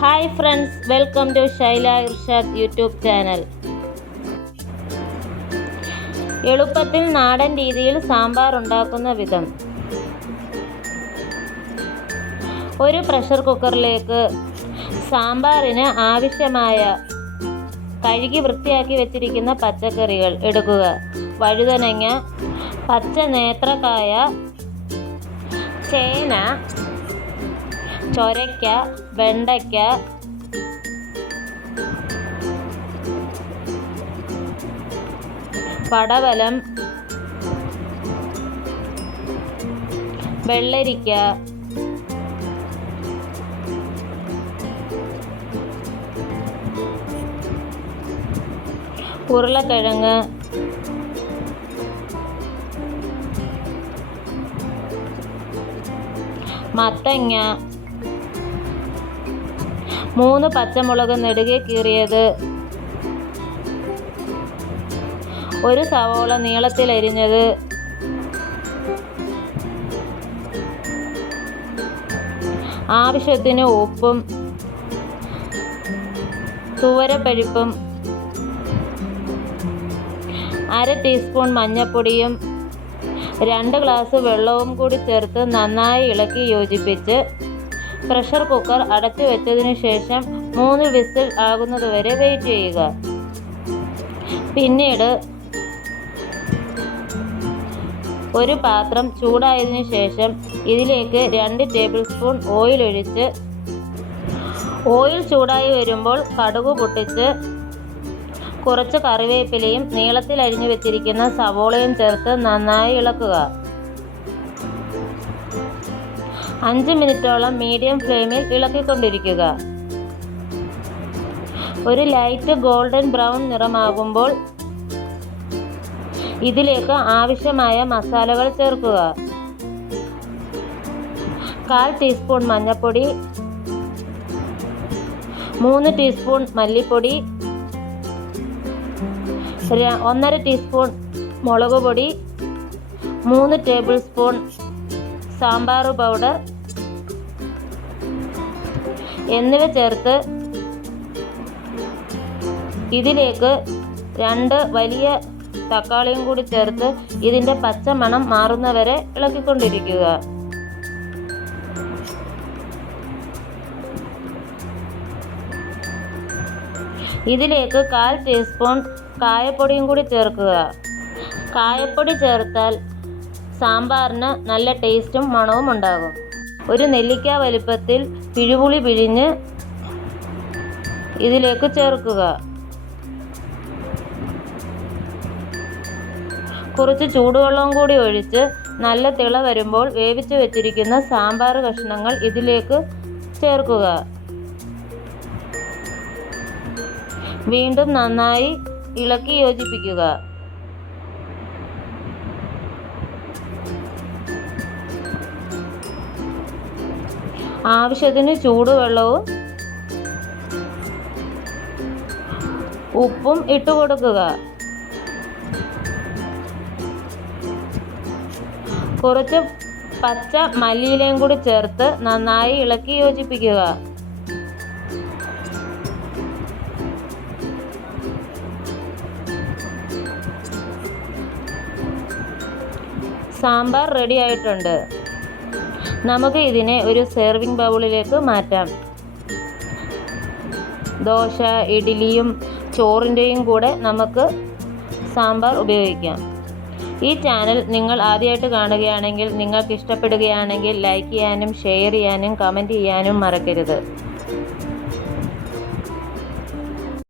Hi friends, welcome to Shaila Irshad YouTube channel. എളുപ്പത്തിൽ നാടൻ രീതിയിൽ സാമ്പാർ ഉണ്ടാക്കുന്ന വിധം. ഒരു പ്രഷർ കുക്കറിലേക്ക് സാമ്പാറിന് ആവശ്യമായ കഴുകി വൃത്തിയാക്കി വെച്ചിരിക്കുന്ന പച്ചക്കറികൾ എടുക്കുക. വഴുതനങ്ങ, പച്ച നേന്ത്രക്കായ, ചേന, ചൊരയ്ക്ക, വെണ്ടയ്ക്ക, പടവലം, വെള്ളരിക്ക, ഉരുളക്കിഴങ്ങ്, മത്തങ്ങ, 3 പച്ചമുളക് നെടുകെ കീറിയത്, 1 സവോള നീളത്തിൽ അരിഞ്ഞത്, ആവശ്യത്തിന് ഉപ്പും തുവരപ്പരിപ്പും, 1/2 ടീസ്പൂൺ മഞ്ഞൾപ്പൊടിയും 2 ഗ്ലാസ് വെള്ളവും കൂടി ചേർത്ത് നന്നായി ഇളക്കി യോജിപ്പിച്ച് പ്രഷർ കുക്കർ അടച്ചു വെച്ചതിനു ശേഷം 3 വിസിൽ ആകുന്നതുവരെ വെയിറ്റ് ചെയ്യുക. പിന്നീട് ഒരു പാത്രം ചൂടായതിനു ശേഷം ഇതിലേക്ക് 2 ടേബിൾ സ്പൂൺ ഓയിൽ ഒഴിച്ച്, ഓയിൽ ചൂടായി വരുമ്പോൾ കടുക് പൊട്ടിച്ച് കുറച്ച് കറിവേപ്പിലയും നീളത്തിൽ അരിഞ്ഞു വെച്ചിരിക്കുന്ന സവോളയും ചേർത്ത് നന്നായി ഇളക്കുക. 5 മിനിറ്റോളം മീഡിയം ഫ്ലെയിമിൽ ഇളക്കിക്കൊണ്ടിരിക്കുക. ഒരു ലൈറ്റ് ഗോൾഡൻ ബ്രൗൺ നിറമാകുമ്പോൾ ഇതിലേക്ക് ആവശ്യമായ മസാലകൾ ചേർക്കുക. 1/4 ടീസ്പൂൺ മഞ്ഞൾപ്പൊടി, 3 ടീസ്പൂൺ മല്ലിപ്പൊടി, 1/2 ടീസ്പൂൺ മുളക് പൊടി, 3 ടേബിൾ സ്പൂൺ സാമ്പാർ പൗഡർ എന്നിവ ചേർത്ത് ഇതിലേക്ക് 2 വലിയ തക്കാളിയും കൂടി ചേർത്ത് ഇതിൻ്റെ പച്ചമണം മാറുന്നവരെ ഇളക്കിക്കൊണ്ടിരിക്കുക. ഇതിലേക്ക് 1/4 ടീസ്പൂൺ കായപ്പൊടിയും കൂടി ചേർക്കുക. കായപ്പൊടി ചേർത്താൽ സാമ്പാറിന് നല്ല ടേസ്റ്റും മണവും ഉണ്ടാകും. ഒരു നെല്ലിക്ക വലിപ്പത്തിൽ പിഴുപുളി പിഴിഞ്ഞ് ഇതിലേക്ക് ചേർക്കുക. കുറച്ച് ചൂടുവെള്ളം കൂടി ഒഴിച്ച് നല്ല തിള വരുമ്പോൾ വേവിച്ച് വെച്ചിരിക്കുന്ന സാമ്പാർ കഷ്ണങ്ങൾ ഇതിലേക്ക് ചേർക്കുക. വീണ്ടും നന്നായി ഇളക്കി യോജിപ്പിക്കുക. ആവശ്യത്തിന് ചൂടുവെള്ളവും ഉപ്പും ഇട്ട് കൊടുക്കുക. കുറച്ച് പച്ച മല്ലിയിലയും കൂടി ചേർത്ത് നന്നായി ഇളക്കി യോജിപ്പിക്കുക. സാമ്പാർ റെഡി ആയിട്ടുണ്ട്. നമുക്ക് ഇതിനെ ഒരു സെർവിങ് ബൗളിലേക്ക് മാറ്റാം. ദോശ, ഇഡ്ഡലിയും ചോറിൻ്റെയും കൂടെ നമുക്ക് സാമ്പാർ ഉപയോഗിക്കാം. ഈ ചാനൽ നിങ്ങൾ ആദ്യമായിട്ട് കാണുകയാണെങ്കിൽ, നിങ്ങൾക്ക് ഇഷ്ടപ്പെടുകയാണെങ്കിൽ ലൈക്ക് ചെയ്യാനും ഷെയർ ചെയ്യാനും കമൻറ്റ് ചെയ്യാനും മറക്കരുത്.